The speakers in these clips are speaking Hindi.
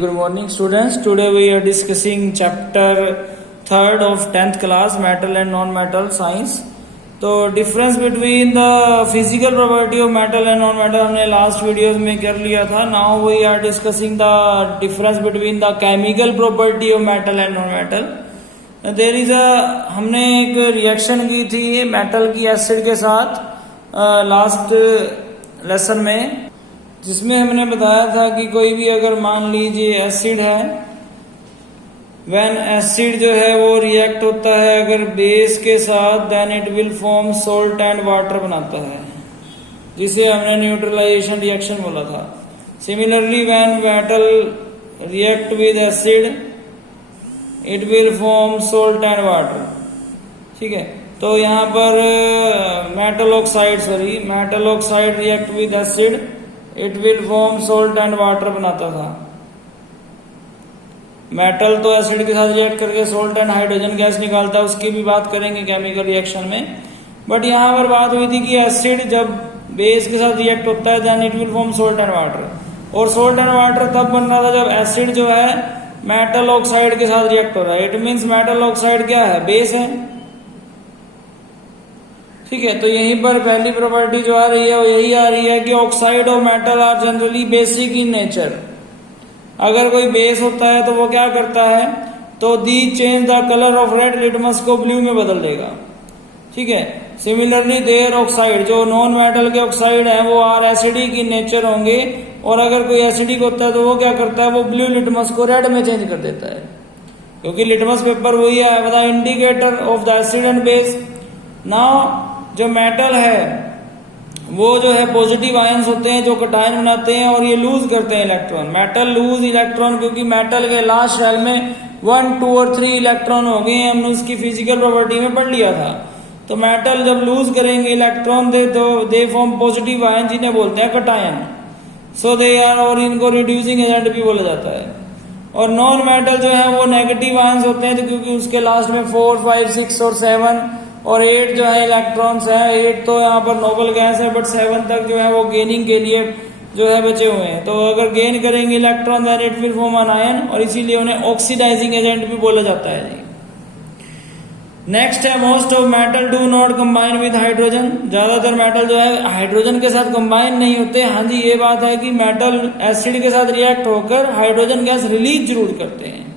Good morning students. Today we are discussing chapter 3rd of 10th class metal and non-metal science. तो difference between the physical property of metal and non-metal हमने last videos में कर लिया था. Now we are discussing the difference between the chemical property of metal and non-metal. There is a हमने एक reaction की थी metal की acid के साथ last lesson में, जिसमें हमने बताया था कि कोई भी अगर मान लीजिए एसिड है, व्हेन एसिड जो है वो रिएक्ट होता है अगर बेस के साथ, then it will form salt and water बनाता है, जिसे हमने न्यूट्रलाइजेशन रिएक्शन बोला था. Similarly when metal react with acid it will form salt and water. ठीक है, तो यहाँ पर metal oxide react with acid it will form salt and water बनाता था. मेटल तो एसिड के साथ रिएक्ट करके सोल्ट एंड हाइड्रोजन गैस निकालता है, उसकी भी बात करेंगे केमिकल रिएक्शन में. बट यहाँ पर बात हुई थी कि एसिड जब बेस के साथ रिएक्ट होता है then it will form salt and water. और सोल्ट एंड वाटर तब बन रहा था जब एसिड जो है मेटल ऑक्साइड के साथ रिएक्ट हो रहा है. इट मीन्स मेटल ऑक्साइड क्या है, बेस है. ठीक है, तो यहीं पर पहली प्रॉपर्टी जो आ रही है वो यही आ रही है कि ऑक्साइड और metal are generally basic in nature. अगर कोई बेस होता है तो वो क्या करता है, तो the change the colour of red litmus को ब्लू में बदल देगा. ठीक है, सिमिलरली देयर ऑक्साइड, जो नॉन मेटल के ऑक्साइड है वो आर एसिडिक इन नेचर होंगे, और अगर कोई एसिडिक होता है तो वो क्या करता है, वो ब्लू लिटमस को रेड में चेंज कर देता है, क्योंकि लिटमस पेपर वही है the indicator of the acid and base. Now जो मेटल है वो जो है पॉजिटिव आयंस होते हैं जो कटायन बनाते हैं और ये लूज करते हैं इलेक्ट्रॉन. मेटल लूज इलेक्ट्रॉन, क्योंकि मेटल के लास्ट शेल में 1, 2 और 3 इलेक्ट्रॉन हो गए हैं, हमने उसकी फिजिकल प्रॉपर्टी में पढ़ लिया था. तो मेटल जब लूज करेंगे electron they form positive ion, जिन्हें बोलते हैं कटायन. सो दे आर, और इनको रिड्यूसिंग एजेंट भी बोला जाता है. और नॉन मेटल जो है वो नेगेटिव आयंस होते हैं, तो क्योंकि उसके लास्ट में 4, 5, 6 और 7 और 8 जो है इलेक्ट्रॉन्स है. 8 तो यहाँ पर नोबल गैस है, बट 7 तक जो है वो गेनिंग के लिए जो है बचे हुए हैं. तो अगर गेन करेंगे electron then it will form an ion, और इसीलिए उन्हें ऑक्सीडाइजिंग एजेंट भी बोला जाता है. नेक्स्ट है most of metal do not combine with hydrogen. ज्यादातर मेटल जो है हाइड्रोजन के साथ कंबाइन नहीं होते. हाँ जी, ये बात है कि मेटल एसिड के साथ रिएक्ट होकर हाइड्रोजन गैस रिलीज जरूर करते हैं,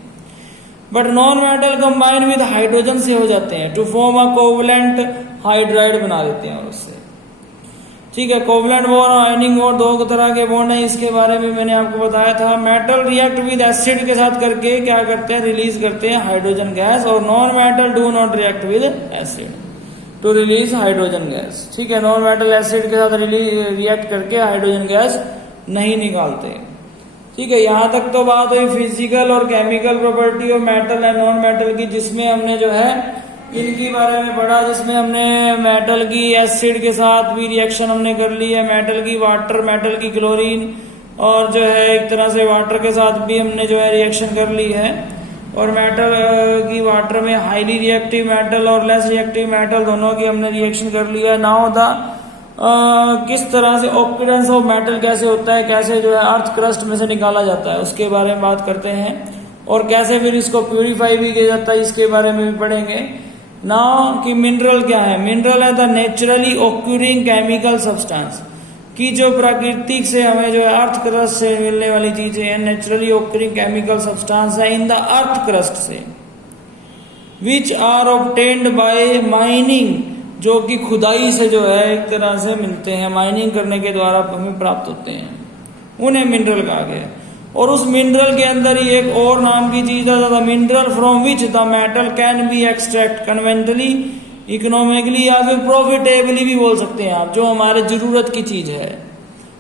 but non metal combine with hydrogen से हो जाते हैं to form a covalent hydride बना देते हैं उससे. ठीक है, कोवलेंट बॉन्ड और आयनिंग बॉन्ड दो तरह के बॉन्ड हैं, इसके बारे में मैंने आपको बताया था. मेटल रिएक्ट विद एसिड के साथ करके क्या करते हैं, रिलीज करते हैं हाइड्रोजन गैस, और non metal do not react with acid to release hydrogen gas. ठीक है, नॉन मेटल एसिड के साथ रिएक्ट करके हाइड्रोजन गैस नहीं निकालते. ठीक है, यहाँ तक तो बात हुई फिजिकल और chemical property of metal and non metal की, जिसमें हमने जो है इनके बारे में पढ़ा, जिसमें हमने मेटल की एसिड के साथ भी रिएक्शन हमने कर ली है, मेटल की वाटर, मेटल की क्लोरीन, और जो है एक तरह से वाटर के साथ भी हमने जो है रिएक्शन कर ली है. और मेटल की वाटर में हाईली रिएक्टिव मेटल और लेस रिएक्टिव मेटल दोनों की हमने रिएक्शन कर लिया है. नाउ द किस तरह से ऑक्सीडेंस ऑफ मेटल कैसे होता है, कैसे जो है अर्थ क्रस्ट में से निकाला जाता है, उसके बारे में बात करते हैं. और कैसे फिर इसको प्यूरिफाई भी किया जाता है, इसके बारे में भी पढ़ेंगे. नाउ कि मिनरल क्या है. मिनरल है द नेचुरली ऑक्यूरिंग केमिकल सब्सटेंस, की जो प्राकृतिक से हमें जो है अर्थ क्रस्ट से मिलने वाली चीजें हैं, नेचुरली ऑक्यूरिंग केमिकल सब्सटेंस है इन द अर्थ क्रस्ट से, which are obtained by mining, जो कि खुदाई से जो है एक तरह से मिलते हैं, माइनिंग करने के द्वारा हमें प्राप्त होते हैं, उन्हें मिनरल कहा गया. और उस मिनरल के अंदर ही एक और नाम की चीज है, the mineral from which the metal can be extract conventionally, economically या फिर प्रॉफिटेबली भी बोल सकते हैं आप. जो हमारे जरूरत की चीज है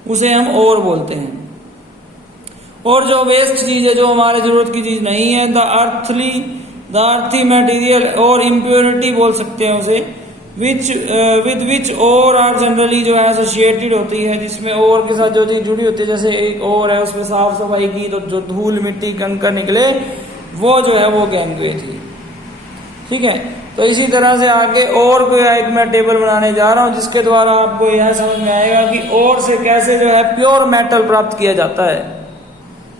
उसे हम और बोलते हैं, और जो वेस्ट चीज है, जो हमारे जरूरत की चीज नहीं है, द अर्थी मटेरियल और इम्प्योरिटी बोल सकते हैं उसे, विद विच और आर जनरली जो है एसोसिएटेड होती है, जिसमें और के साथ जो चीज जुड़ी होती है. जैसे एक और है उसमें साफ सफाई की, तो जो धूल मिट्टी कंकर निकले वो जो है वो गैंगवे थी. ठीक है, तो इसी तरह से आगे और कोई एक मैं टेबल बनाने जा रहा हूं, जिसके द्वारा आपको यह समझ में आएगा कि और से कैसे जो है प्योर मेटल प्राप्त किया जाता है.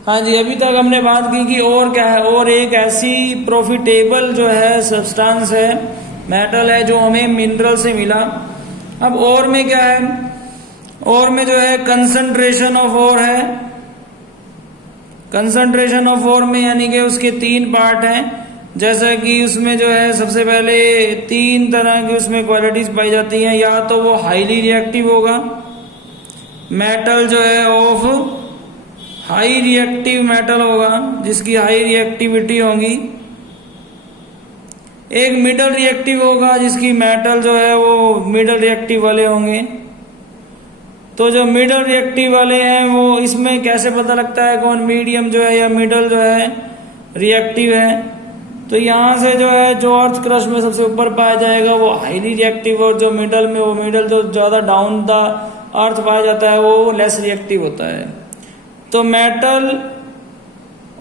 हाँ जी, अभी तक हमने बात की कि और क्या है, और एक ऐसी प्रॉफिटेबल जो है सब्सटेंस है, मेटल है, जो हमें मिनरल से मिला। अब और में क्या है, और में जो है कंसंट्रेशन ऑफ और है। कंसंट्रेशन ऑफ और में यानी कि उसके 3 पार्ट हैं। जैसा कि उसमें जो है सबसे पहले 3 तरह की उसमें क्वालिटीज पाई जाती हैं। या तो वो हाईली रिएक्टिव होगा, मेटल जो है ऑफ हाई रिएक्टिव मेटल होगा, जिसकी हाई रिएक्टिविटी होगी। एक मिडल रिएक्टिव होगा, जिसकी मेटल जो है वो मिडल रिएक्टिव वाले होंगे। तो जो मिडल रिएक्टिव वाले हैं वो इसमें कैसे पता लगता है कौन मीडियम जो है या मिडल जो है रिएक्टिव है? तो यहाँ से जो है जो अर्थ क्रस्ट में सबसे ऊपर पाया जाएगा वो हाईली रिएक्टिव, और जो मिडल में वो मिडल जो ज्यादा डाउन द अर्थ पाया जाता है वो लेस रिएक्टिव होता है। तो मेटल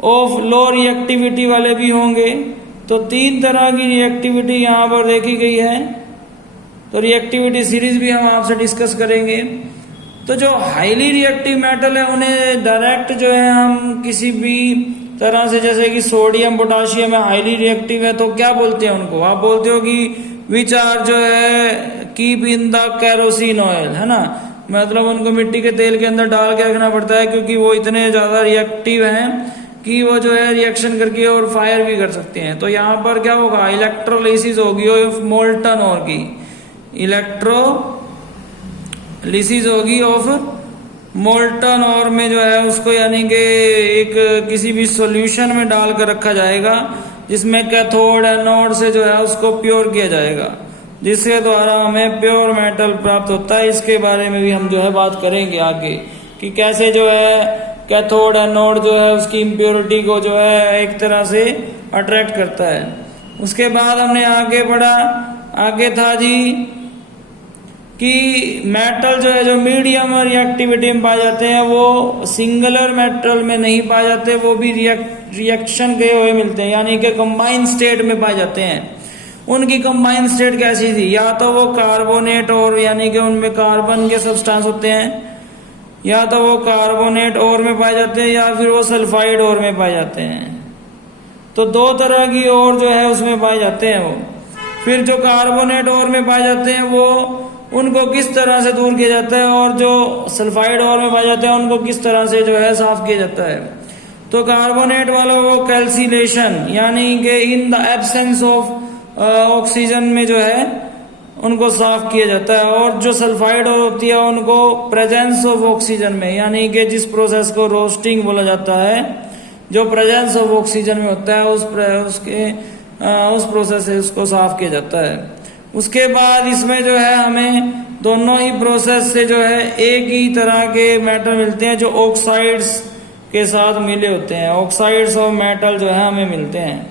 ऑफ लो रिएक्टिविटी वाले भी होंगे। तो 3 तरह की रिएक्टिविटी यहाँ पर देखी गई है। तो रिएक्टिविटी सीरीज भी हम आपसे डिस्कस करेंगे। तो जो हाईली रिएक्टिव मेटल है उन्हें डायरेक्ट जो है हम किसी भी तरह से, जैसे कि सोडियम पोटाशियम है हाईली रिएक्टिव है, तो क्या बोलते हैं उनको? आप बोलते हो कि विच आर जो है keep in the kerosene oil, है ना, मतलब उनको मिट्टी के तेल के अंदर डाल के रखना पड़ता है, क्योंकि वो इतने ज्यादा रिएक्टिव हैं कि वो जो है रिएक्शन करके और फायर भी कर सकते हैं। तो यहाँ पर क्या होगा, इलेक्ट्रोलिसिस होगी ऑफ मोल्टन और की, इलेक्ट्रोलिसिस होगी ऑफ मोल्टन और में जो है उसको यानी कि एक किसी भी सॉल्यूशन में डाल कर रखा जाएगा, जिसमें कैथोड एनोड से जो है उसको प्योर किया जाएगा, जिसके द्वारा हमें प्योर मेटल प्राप्त होता है। इसके बारे में भी हम जो है बात करेंगे आगे कि कैसे जो है कैथोड एनोड जो है उसकी इम्प्योरिटी को जो है एक तरह से अट्रैक्ट करता है। उसके बाद हमने आगे बढ़ा, आगे था जी कि मेटल जो है जो मीडियम रिएक्टिविटी में पाए जाते हैं वो सिंगुलर मेटल में नहीं पाए जाते, वो भी रिएक्शन गए हुए मिलते हैं, यानी कि कंबाइंड स्टेट में पाए जाते हैं। उनकी कंबाइंड स्टेट कैसी थी? या तो वो कार्बोनेट और यानी कि उनमें कार्बन के सब्सटेंस होते हैं, या तो वो कार्बोनेट और में पाए जाते हैं, या फिर वो सल्फाइड और में पाए जाते हैं। तो 2 तरह की और जो है उसमें पाए जाते हैं वो। फिर जो कार्बोनेट और में पाए जाते हैं वो उनको किस तरह से दूर किया जाता है, और जो सल्फाइड और में पाए जाते हैं उनको किस तरह से जो है साफ किया जाता है? तो कार्बोनेट वालों को कैल्सिलेशन यानी कि in the absence of oxygen में जो है उनको साफ किया जाता है, और जो सल्फाइड होती है उनको प्रेजेंस ऑफ ऑक्सीजन में, यानी कि जिस प्रोसेस को रोस्टिंग बोला जाता है, जो प्रेजेंस ऑफ ऑक्सीजन में होता है उस प्रोसेस से उसको साफ किया जाता है। उसके बाद इसमें जो है हमें दोनों ही प्रोसेस से जो है एक ही तरह के मेटल मिलते हैं जो ऑक्साइड्स के साथ मिले होते हैं। ऑक्साइड्स ऑफ मेटल जो है हमें मिलते हैं।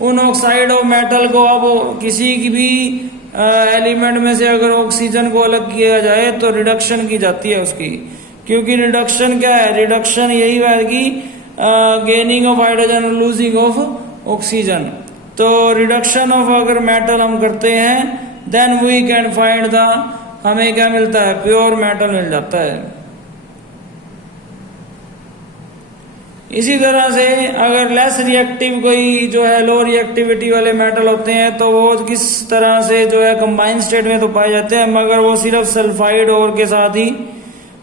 उन ऑक्साइड ऑफ मेटल को अब किसी की भी एलिमेंट में से अगर ऑक्सीजन को अलग किया जाए तो रिडक्शन की जाती है उसकी, क्योंकि रिडक्शन क्या है? रिडक्शन यही है कि गेनिंग ऑफ हाइड्रोजन और लूजिंग ऑफ ऑक्सीजन। तो रिडक्शन ऑफ अगर मेटल हम करते हैं then we can find the, हमें क्या मिलता है? प्योर मेटल मिल जाता है। इसी तरह से अगर लेस रिएक्टिव कोई जो है लो रिएक्टिविटी वाले मेटल होते हैं तो वो किस तरह से जो है कंबाइंड स्टेट में तो पाए जाते हैं, मगर वो सिर्फ सल्फाइड और के साथ ही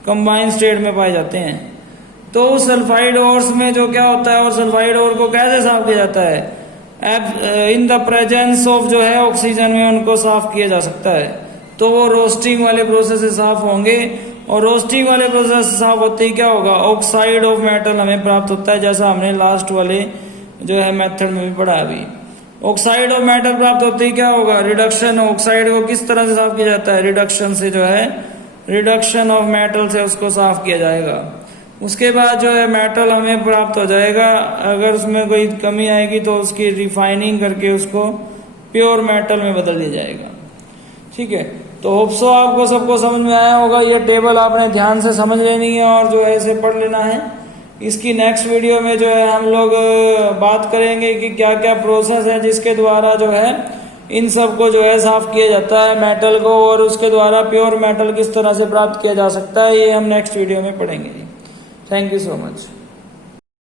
कंबाइंड स्टेट में पाए जाते हैं। तो सल्फाइड ओर्स में जो क्या होता है, और सल्फाइड ओर को कैसे साफ किया जाता है? इन द प्रेजेंस ऑफ जो है ऑक्सीजन में उनको साफ किया जा सकता है। तो वो रोस्टिंग वाले प्रोसेस से साफ होंगे, और रोस्टिंग वाले प्रोसेस से साफ होते ही क्या होगा? ऑक्साइड ऑफ मेटल हमें प्राप्त होता है, जैसा हमने लास्ट वाले जो है मेथड में भी पढ़ा अभी। ऑक्साइड ऑफ मेटल प्राप्त होते ही क्या होगा? रिडक्शन। ऑक्साइड को किस तरह से साफ किया जाता है? रिडक्शन से जो है रिडक्शन ऑफ मेटल से उसको साफ किया जाएगा। उसके बाद जो है मेटल हमें प्राप्त हो जाएगा। अगर उसमें कोई कमी आएगी तो उसकी रिफाइनिंग करके उसको प्योर मेटल में बदल दिया जाएगा। ठीक है, तो होप सो आपको सबको समझ में आया होगा। ये टेबल आपने ध्यान से समझ लेनी है और जो है इसे पढ़ लेना है। इसकी नेक्स्ट वीडियो में जो है हम लोग बात करेंगे कि क्या क्या प्रोसेस है जिसके द्वारा जो है इन सब को जो है साफ किया जाता है मेटल को, और उसके द्वारा प्योर मेटल किस तरह से प्राप्त किया जा सकता है, ये हम नेक्स्ट वीडियो में पढ़ेंगे। Thank you so much.